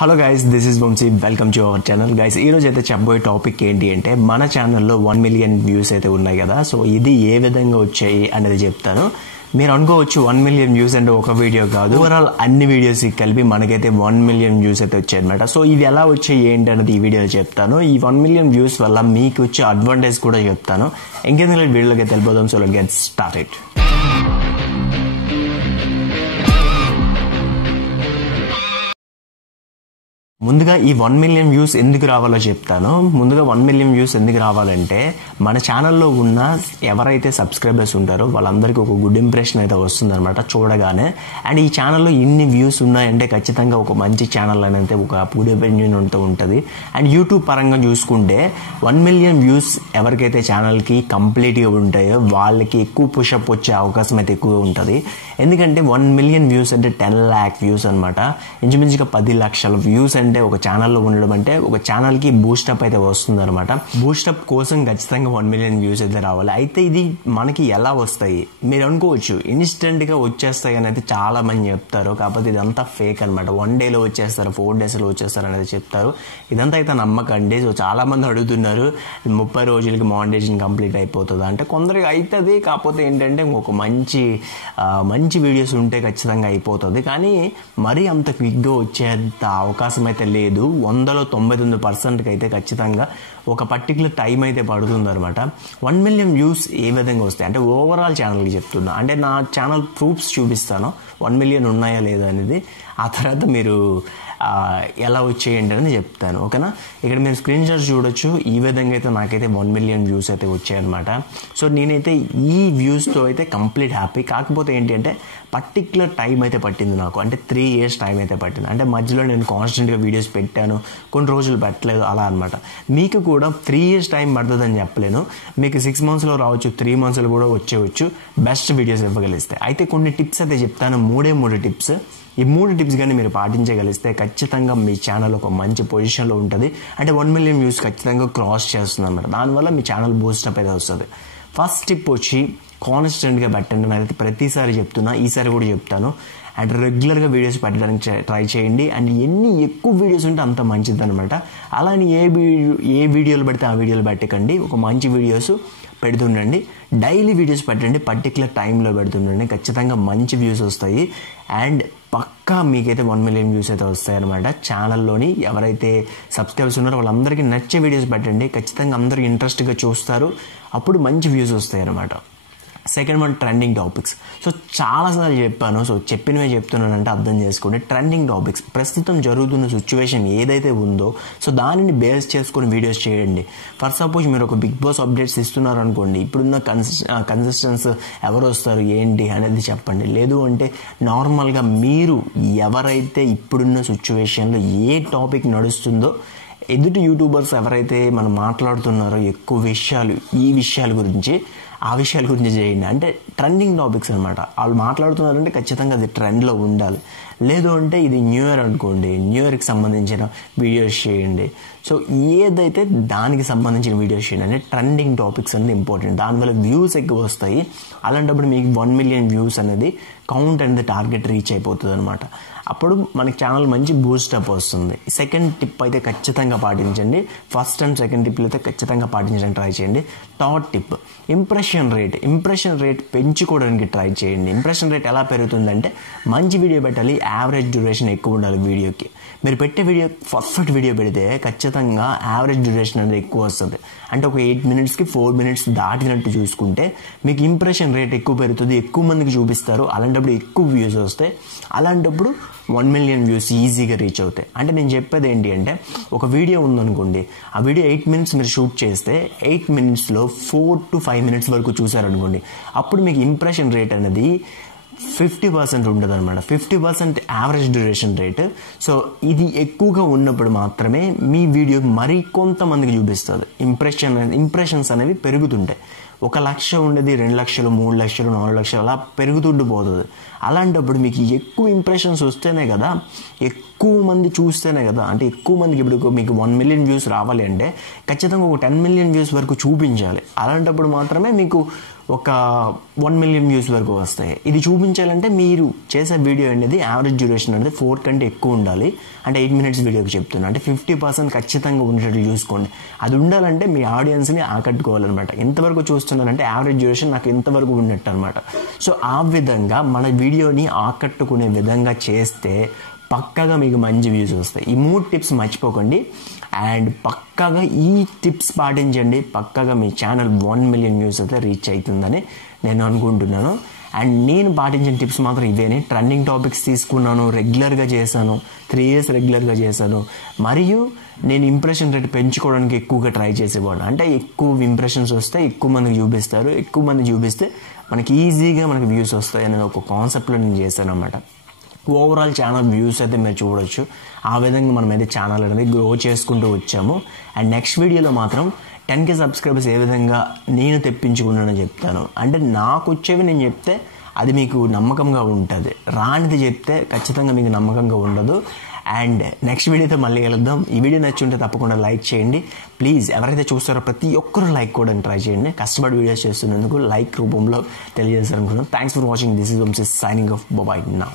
Hello guys, this is Vamsi. Welcome to our channel. Guys, ఈ రోజు అయితే చెప్పబోయే టాపిక్ ఏంటి అంటే మన ఛానల్లో 1 మిలియన్ వ్యూస్ అయితే ఉన్నాయి కదా. సో ఇది ఏ విధంగా వచ్చాయి అనేది చెప్తాను. మీరు అనుకోవచ్చు 1 మిలియన్ వ్యూస్ అంటే ఒక వీడియో కాదు, ఓవరాల్ అన్ని వీడియోస్ కలిపి మనకైతే 1 మిలియన్ వ్యూస్ అయితే వచ్చాయి అనమాట. సో ఇవి ఎలా వచ్చాయి ఏంటి అనేది ఈ వీడియోలో చెప్తాను. ఈ 1 మిలియన్ వ్యూస్ వల్ల మీకు వచ్చే అడ్వాంటేజ్ కూడా చెప్తాను. ఇంకెందుకు వీడియోలోకి అయితే వెళ్ళిపోదాం. So get started. ముందుగా ఈ 1 మిలియన్ వ్యూస్ ఎందుకు రావాలో చెప్తాను. ముందుగా 1 మిలియన్ వ్యూస్ ఎందుకు రావాలంటే మన ఛానల్లో ఉన్న ఎవరైతే సబ్స్క్రైబర్స్ ఉంటారో వాళ్ళందరికీ ఒక గుడ్ ఇంప్రెషన్ అయితే వస్తుందన్నమాట చూడగానే. అండ్ ఈ ఛానల్లో ఇన్ని వ్యూస్ ఉన్నాయంటే ఖచ్చితంగా ఒక మంచి ఛానల్ అనేది ఒక గుడ్ ఒపీనియన్ ఉంటూ ఉంటుంది. అండ్ యూట్యూబ్ పరంగా చూసుకుంటే 1 మిలియన్ వ్యూస్ ఎవరికైతే ఛానల్కి కంప్లీట్గా ఉంటాయో వాళ్ళకి ఎక్కువ పుషప్ వచ్చే అవకాశం అయితే ఎక్కువ ఉంటుంది. ఎందుకంటే 1 మిలియన్ వ్యూస్ అంటే 10 lakh వ్యూస్ అనమాట. ఇంచుమించుగా 10 లక్షల వ్యూస్ అంటే ఒక ఛానల్లో ఉండడం అంటే ఒక ఛానల్కి బూస్టప్ అయితే వస్తుంది అనమాట. బూస్టప్ కోసం ఖచ్చితంగా 1 మిలియన్ వ్యూస్ అయితే రావాలి. అయితే ఇది మనకి ఎలా వస్తాయి మీరు అనుకోవచ్చు, ఇన్స్టెంట్గా వచ్చేస్తాయి అనేది చాలా మంది చెప్తారు. కాకపోతే ఇదంతా ఫేక్ అనమాట. 1 డేలో వచ్చేస్తారు, 4 డేస్లో వచ్చేస్తారు అనేది చెప్తారు. ఇదంతా అయితే నమ్మకండి. సో చాలా మంది అడుగుతున్నారు 30 రోజులకి మానిటైజేషన్ కంప్లీట్ అయిపోతుంది అంటే. కొందరికి అవుతుంది, కాకపోతే ఏంటంటే ఒక మంచి వీడియోస్ ఉంటే ఖచ్చితంగా అయిపోతుంది. కానీ మరీ అంత క్విక్గా వచ్చేంత అవకాశం అయితే లేదు. 100లో 99% అయితే ఖచ్చితంగా ఒక పర్టికులర్ టైం అయితే పడుతుంది అనమాట. 1 మిలియన్ వ్యూస్ ఏ విధంగా వస్తాయి అంటే ఓవరాల్ ఛానల్కి చెప్తున్నా. అంటే నా ఛానల్ ప్రూఫ్స్ చూపిస్తాను 1 మిలియన్ ఉన్నాయా లేదా అనేది. ఆ తర్వాత మీరు ఎలా వచ్చేయండి అనేది చెప్తాను, ఓకేనా. ఇక్కడ మీరు స్క్రీన్ షాట్ చూడొచ్చు. ఈ విధంగా అయితే నాకైతే 1 మిలియన్ వ్యూస్ అయితే వచ్చాయన్నమాట. సో నేనైతే ఈ వ్యూస్తో అయితే కంప్లీట్ హ్యాపీ. కాకపోతే ఏంటి అంటే పర్టికులర్ టైం అయితే పట్టింది నాకు. అంటే 3 years టైం అయితే పట్టింది. అంటే మధ్యలో నేను కాన్స్టెంట్గా వీడియోస్ పెట్టాను, కొన్ని రోజులు పెట్టలేదు, అలా అనమాట. మీకు కూడా 3 years టైం పడుతుందని చెప్పలేను. మీకు 6 monthsలో రావచ్చు, 3 monthsలో కూడా వచ్చేవచ్చు బెస్ట్ వీడియోస్ ఇవ్వగలిస్తే. అయితే కొన్ని టిప్స్ అయితే చెప్తాను, 3 టిప్స్. ఈ 3 టిప్స్ కానీ మీరు పాటించగలిస్తే ఖచ్చితంగా మీ ఛానల్ ఒక మంచి పొజిషన్లో ఉంటుంది. అంటే 1 మిలియన్ వ్యూస్ ఖచ్చితంగా క్రాస్ చేస్తుంది అనమాట. దానివల్ల మీ ఛానల్ బూస్టప్ అయితే వస్తుంది. ఫస్ట్ టిప్ వచ్చి కాన్స్టెంట్గా పెట్టండి. నేనైతే ప్రతిసారి చెప్తున్నా, ఈసారి కూడా చెప్తాను. అండ్ రెగ్యులర్గా వీడియోస్ పెట్టడానికి ట్రై చేయండి. అండ్ ఎన్ని ఎక్కువ వీడియోస్ ఉంటే అంత మంచిది అనమాట. అలానే ఏ వీడియోలు పెడితే ఆ వీడియోలు పెట్టకండి. ఒక మంచి వీడియోస్ పెడుతుండండి. డైలీ వీడియోస్ పెట్టండి, పర్టికులర్ టైంలో పెడుతుండండి. ఖచ్చితంగా మంచి వ్యూస్ వస్తాయి. అండ్ పక్కా మీకైతే 1 మిలియన్ వ్యూస్ అయితే వస్తాయి అనమాట. ఛానల్లోని ఎవరైతే సబ్స్క్రైబర్స్ ఉన్నారో వాళ్ళందరికీ నచ్చే వీడియోస్ పెట్టండి. ఖచ్చితంగా అందరూ ఇంట్రెస్ట్గా చూస్తారు. అప్పుడు మంచి వ్యూస్ వస్తాయి అనమాట. Second one, trending topics. So చాలాసార్లు చెప్పాను, సో చెప్పినవే చెప్తున్నానంటే అర్థం చేసుకోండి. ట్రెండింగ్ టాపిక్స్, ప్రస్తుతం జరుగుతున్న సిచ్యువేషన్ ఏదైతే ఉందో సో దానిని బేస్ చేసుకొని వీడియోస్ చేయండి. ఫర్ సపోజ్ మీరు ఒక బిగ్ బాస్ అప్డేట్స్ ఇస్తున్నారు అనుకోండి, ఇప్పుడున్న కన్సిస్టెన్స్ ఎవరు వస్తారు ఏంటి అనేది చెప్పండి. లేదు అంటే నార్మల్గా మీరు ఎవరైతే ఇప్పుడున్న సిచ్యువేషన్లో ఏ టాపిక్ నడుస్తుందో ఎదుటి యూట్యూబర్స్ ఎవరైతే మనం మాట్లాడుతున్నారో ఎక్కువ విషయాలు ఈ విషయాల గురించి ఆ విషయాల గురించి చేయండి. అంటే ట్రెండింగ్ టాపిక్స్ అనమాట. వాళ్ళు మాట్లాడుతున్నారంటే ఖచ్చితంగా అది ట్రెండ్లో ఉండాలి. లేదు అంటే ఇది న్యూ ఇయర్ అనుకోండి, న్యూ ఇయర్కి సంబంధించిన వీడియోస్ చేయండి. సో ఏదైతే దానికి సంబంధించిన వీడియోస్ చేయండి. అంటే ట్రెండింగ్ టాపిక్స్ అనేది ఇంపార్టెంట్. దానివల్ల వ్యూస్ ఎక్కువ వస్తాయి. అలాంటప్పుడు మీకు 1 మిలియన్ వ్యూస్ అనేది కౌంట్ అనేది టార్గెట్ రీచ్ అయిపోతుంది అనమాట. అప్పుడు మనకి ఛానల్ మంచి బూస్టప్ వస్తుంది. సెకండ్ టిప్ అయితే ఖచ్చితంగా పాటించండి. ఫస్ట్ అండ్ సెకండ్ టిప్లు అయితే ఖచ్చితంగా పాటించడానికి ట్రై చేయండి. థర్డ్ టిప్, ఇంప్రెషన్ రేట్ పెంచుకోవడానికి ట్రై చేయండి. ఇంప్రెషన్ రేట్ ఎలా పెరుగుతుందంటే మంచి వీడియో పెట్టాలి, యావరేజ్ డ్యూరేషన్ ఎక్కువ ఉండాలి వీడియోకి. మీరు పెట్టే వీడియో పర్ఫెక్ట్ వీడియో పెడితే ఖచ్చితంగా యావరేజ్ డ్యూరేషన్ అనేది ఎక్కువ వస్తుంది. అంటే ఒక 8 minutesకి 4 minutes దాటినట్టు చూసుకుంటే మీకు ఇంప్రెషన్ రేట్ ఎక్కువ పెరుగుతుంది, ఎక్కువ మందికి చూపిస్తారు. అలాంటప్పుడు ఎక్కువ వ్యూస్ వస్తాయి. అలాంటప్పుడు 1 మిలియన్ వ్యూస్ ఈజీగా రీచ్ అవుతాయి. అంటే నేను చెప్పేది ఏంటి అంటే ఒక వీడియో ఉందనుకోండి, ఆ వీడియో 8 minutes మీరు షూట్ చేస్తే 8 minutesలో 4 to 5 minutes వరకు చూసారనుకోండి, అప్పుడు మీకు ఇంప్రెషన్ రేట్ అనేది 50% ఉంటుంది అనమాట. 50% యావరేజ్ డ్యూరేషన్ రేట్. సో ఇది ఎక్కువగా ఉన్నప్పుడు మాత్రమే మీ వీడియో మరి కొంతమందికి చూపిస్తుంది. ఇంప్రెషన్స్ అనేవి పెరుగుతుంటాయి. 1 లక్ష ఉండేది 2 లక్షలు, 3 లక్షలు, 4 లక్షలు అలా పెరుగుతుంటూ పోతుంది. అలాంటప్పుడు మీకు ఎక్కువ ఇంప్రెషన్స్ వస్తేనే కదా, ఎక్కువ మంది చూస్తేనే కదా. అంటే ఎక్కువ మందికి ఇప్పుడు మీకు 1 మిలియన్ వ్యూస్ రావాలి అంటే ఖచ్చితంగా ఒక 10 మిలియన్ వ్యూస్ వరకు చూపించాలి. అలాంటప్పుడు మాత్రమే మీకు ఒక 1 మిలియన్ వ్యూస్ వరకు వస్తాయి. ఇది చూపించాలంటే మీరు చేసే వీడియో అనేది యావరేజ్ డ్యూరేషన్ అనేది 4 కంటే ఎక్కువ ఉండాలి. అంటే 8 మినిట్స్ వీడియోకి చెప్తున్నా. అంటే 50% ఖచ్చితంగా ఉండేటట్టు చూసుకోండి. అది ఉండాలంటే మీ ఆడియన్స్ని ఆకట్టుకోవాలన్నమాట. ఎంతవరకు చూస్తున్నారంటే యావరేజ్ డ్యూరేషన్ నాకు ఇంతవరకు ఉన్నట్టు అనమాట. సో ఆ విధంగా మన వీడియోని ఆకట్టుకునే విధంగా చేస్తే పక్కాగా మీకు మంచి వ్యూస్ వస్తాయి. ఈ 3 టిప్స్ మర్చిపోకండి. అండ్ పక్కాగా ఈ టిప్స్ పాటించండి. పక్కాగా మీ ఛానల్ 1 మిలియన్ వ్యూస్ అయితే రీచ్ అవుతుందని నేను అనుకుంటున్నాను. అండ్ నేను పాటించిన టిప్స్ మాత్రం ఇవేనే. ట్రెండింగ్ టాపిక్స్ తీసుకున్నాను, రెగ్యులర్గా చేశాను, 3 ఇయర్స్ రెగ్యులర్గా చేశాను. మరియు నేను ఇంప్రెషన్ రేట్ పెంచుకోవడానికి ఎక్కువగా ట్రై చేసేవాడు. అంటే ఎక్కువ ఇంప్రెషన్స్ వస్తే ఎక్కువ మందికి చూపిస్తారు, ఎక్కువ మంది చూపిస్తే మనకి ఈజీగా మనకి వ్యూస్ వస్తాయి అనేది ఒక కాన్సెప్ట్లో నేను చేశాను అన్నమాట. ఓవరాల్ ఛానల్ వ్యూస్ అయితే మీరు చూడొచ్చు. ఆ విధంగా మనం అయితే ఛానల్ అనేది గ్రో చేసుకుంటూ వచ్చాము. అండ్ నెక్స్ట్ వీడియోలో మాత్రం 10K సబ్స్క్రైబర్స్ ఏ విధంగా నేను తెప్పించుకున్నానని చెప్తాను. అంటే నాకు వచ్చేవి నేను చెప్తే అది మీకు నమ్మకంగా ఉంటుంది, రానిది చెప్తే ఖచ్చితంగా మీకు నమ్మకంగా ఉండదు. అండ్ నెక్స్ట్ వీడియోతో మళ్ళీ కలుద్దాం. ఈ వీడియో నచ్చుంటే తప్పకుండా లైక్ చేయండి ప్లీజ్. ఎవరైతే చూస్తారో ప్రతి ఒక్కరూ లైక్ కూడా ట్రై చేయండి. కష్టపడి వీడియోస్ చేస్తున్నందుకు లైక్ రూపంలో తెలియజేస్తారనుకుంటున్నాను. Thanks for watching. This is Vamshi signing off. Bye now.